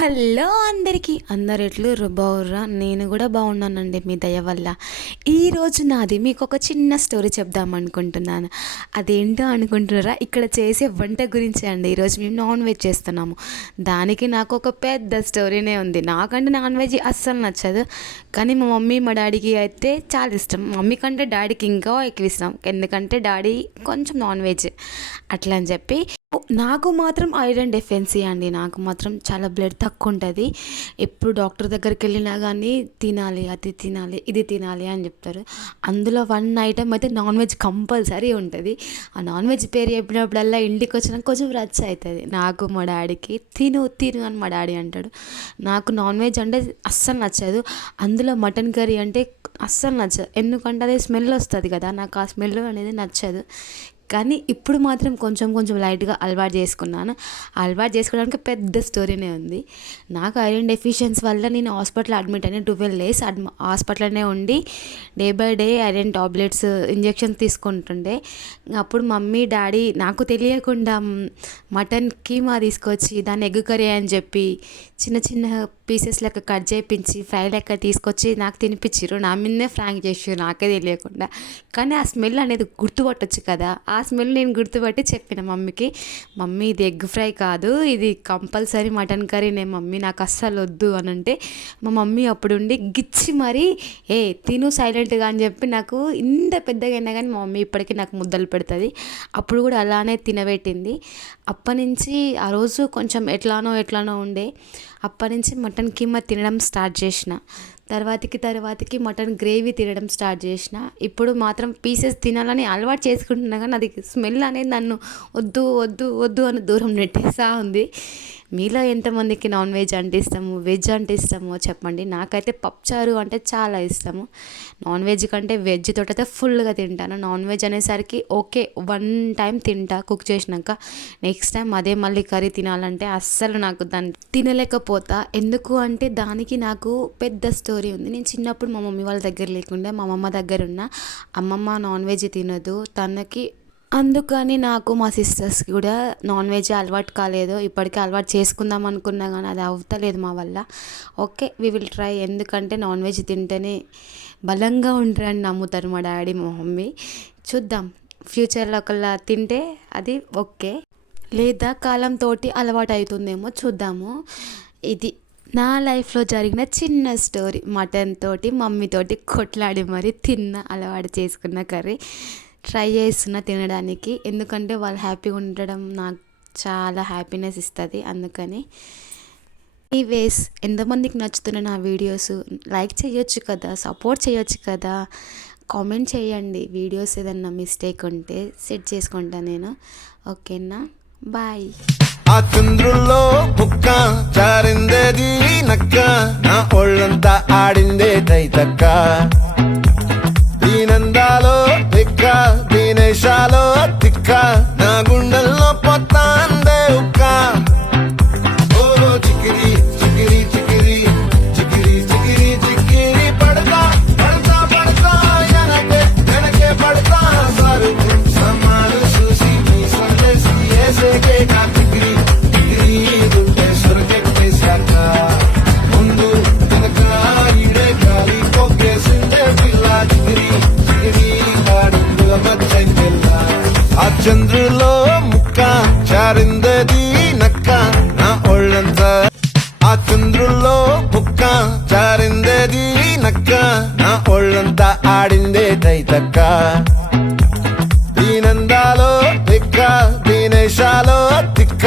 Hello అందరికీ, అందరు ఎట్లు బాగుర్రా? నేను కూడా బాగున్నానండి మీ దయ వల్ల. ఈరోజు నాది మీకు ఒక చిన్న స్టోరీ చెప్దాం అనుకుంటున్నాను. అదేంటో అనుకుంటున్నారా? ఇక్కడ చేసే వంట గురించే అండి. ఈరోజు మేము నాన్ వెజ్ చేస్తున్నాము. దానికి నాకు ఒక పెద్ద స్టోరీనే ఉంది. నాకంటే నాన్ వెజ్ అస్సలు నచ్చదు, కానీ మా మమ్మీ మా డాడీకి అయితే చాలా ఇష్టం. మమ్మీ కంటే డాడీకి ఇంకా ఎక్కువ ఇష్టం, ఎందుకంటే డాడీ కొంచెం నాన్ వెజ్ అట్లా అని చెప్పి. నాకు మాత్రం ఐరన్ డెఫిషియన్సీ అండి. నాకు మాత్రం చాలా బ్లడ్ తక్కువ ఉంటుంది. ఎప్పుడు డాక్టర్ దగ్గరికి వెళ్ళినా కానీ తినాలి, అది తినాలి, ఇది తినాలి అని చెప్తారు. అందులో వన్ ఐటమ్ అయితే నాన్ వెజ్ కంపల్సరీ ఉంటుంది. ఆ నాన్ వెజ్ పేరు చెప్పినప్పుడల్లా ఇంటికి వచ్చినాక కొంచెం రచ్చ అవుతుంది నాకు మా డాడీకి. తిను తిను అని మా డాడీ అంటాడు. నాకు నాన్ వెజ్ అంటే అస్సలు నచ్చదు. అందులో మటన్ కర్రీ అంటే అస్సలు నచ్చదు, ఎందుకంటే అది స్మెల్ వస్తుంది కదా, నాకు ఆ స్మెల్ అనేది నచ్చదు. కానీ ఇప్పుడు మాత్రం కొంచెం కొంచెం లైట్గా అలవాటు చేసుకున్నాను. అలవాటు చేసుకోవడానికి పెద్ద స్టోరీనే ఉంది. నాకు ఐరన్ డెఫిషియన్సీ వల్ల నేను హాస్పిటల్ అడ్మిట్ అయినా 12 days హాస్పిటల్లోనే ఉండి day by day iron tablets injection తీసుకుంటుండే. అప్పుడు మమ్మీ డాడీ నాకు తెలియకుండా మటన్ కీమా తీసుకొచ్చి దాన్ని ఎగ్ కర్రీ అని చెప్పి చిన్న చిన్న పీసెస్ లెక్క కట్ చేయించి ఫ్రై లెక్క తీసుకొచ్చి నాకు తినిపించారు. నా మీదనే ఫ్రాంక్ చేసారు నాకే తెలియకుండా. కానీ ఆ స్మెల్ అనేది గుర్తుపట్టవచ్చు కదా, ఆ స్మెల్ నేను గుర్తుపట్టి చెప్పిన మమ్మీకి, మమ్మీ ఇది ఎగ్ ఫ్రై కాదు, ఇది కంపల్సరీ మటన్ కర్రీనే మమ్మీ, నాకు అస్సలు వద్దు అని అంటే మా మమ్మీ అప్పుడుండి గిచ్చి మరీ తిను సైలెంట్గా అని చెప్పి నాకు ఇంత పెద్దగా అయినా కానీ మా మమ్మీ ఇప్పటికీ నాకు ముద్దలు పెడుతుంది. అప్పుడు కూడా అలానే తినబెట్టింది. అప్పటి నుంచి ఆ రోజు కొంచెం ఎట్లానో ఉండే. అప్పటి నుంచి మటన్ కీమా తినడం స్టార్ట్ చేసిన. తర్వాతకి మటన్ గ్రేవీ తినడం స్టార్ట్ చేసిన. ఇప్పుడు మాత్రం పీసెస్ తినాలని అలవాటు చేసుకుంటున్నా, కానీ అది స్మెల్ అనేది నన్ను వద్దు వద్దు వద్దు అని దూరం నెట్టేసా ఉంది. మీలో ఎంతమందికి నాన్ వెజ్ అంటే ఇష్టము, వెజ్ అంటే ఇష్టమో చెప్పండి. నాకైతే పప్పుచారు అంటే చాలా ఇష్టము. నాన్ వెజ్ కంటే వెజ్ తోటైతే ఫుల్గా తింటాను. నాన్ వెజ్ అనేసరికి ఓకే 1 time తింటా కుక్ చేసినాక. నెక్స్ట్ టైం అదే మళ్ళీ కర్రీ తినాలంటే అస్సలు నాకు దాన్ని తినలేకపోతా. ఎందుకు అంటే దానికి నాకు పెద్ద స్టోరీ ఉంది. నేను చిన్నప్పుడు మా మమ్మీ వాళ్ళ దగ్గర లేకుండా మా అమ్మమ్మ దగ్గర ఉన్న. అమ్మమ్మ నాన్ వెజ్ తినదు తనకి, అందుకని నాకు మా సిస్టర్స్కి కూడా నాన్ వెజ్ అలవాటు కాలేదు. ఇప్పటికీ అలవాటు చేసుకుందాం అనుకున్నా కానీ అది అవుతలేదు మా వల్ల. ఓకే వి విల్ ట్రై, ఎందుకంటే నాన్ వెజ్ తింటేనే బలంగా ఉంటారని నమ్ముతారు మా డాడీ మా మమ్మీ. చూద్దాం, ఫ్యూచర్లో ఒకళ్ళ తింటే అది ఓకే, లేదా కాలంతో అలవాటు అవుతుందేమో చూద్దాము. ఇది నా లైఫ్లో జరిగిన చిన్న స్టోరీ. మటన్ తోటి మమ్మీతోటి కొట్లాడి మరీ తిన్న, అలవాటు చేసుకున్న కర్రీ ట్రై చేస్తున్నా తినడానికి. ఎందుకంటే వాళ్ళు హ్యాపీగా ఉండడం నాకు చాలా హ్యాపీనెస్ ఇస్తుంది. అందుకని ఈ వేస్ ఎంతమందికి నచ్చుతున్న నా వీడియోస్ లైక్ చేయొచ్చు కదా, సపోర్ట్ చేయొచ్చు కదా, కామెంట్ చేయండి. వీడియోస్ ఏదన్నా మిస్టేక్ ఉంటే సెట్ చేసుకుంటా నేను. ఓకేనా, బాయ్. ఆ చంద్రుల్లో బుక్క చారిందేది నక్క, నా ఒళ్ళంతా ఆడిందే తైతక్క. దీనందాలో తిక్క, దీనేశాలో తిక్క, నా గుండెల్లో పొత్తాందే ఉక్క. ఓ చికిరి చికిరి చికిరి చికిరి చికిరి చికిరి పడతా పడతా పడతా వెనకే పడతా. సరుకు సమాలు చూసి మీ సందేశి ఏసేకే కా చికిరి చికిరి గుండె సొరకెట్టేశాక. ముందు వెనక ఈడే గాలి కొక్కేసిందే పిల్ల. చికిరి చికిరి ఆడుగుల మధ్యకెళ్ళ. ఆ చంద్రులో ముక్క చారిందేది నక్క, నా ఒళ్ళంతా. ఆ చంద్రుల్లో ముక్క చారిందేది నక్క, నా ఒళ్ళంతా ఆడిందే తైతక్క. దీనందాలో తిక్క, దీనేశాలో తిక్క,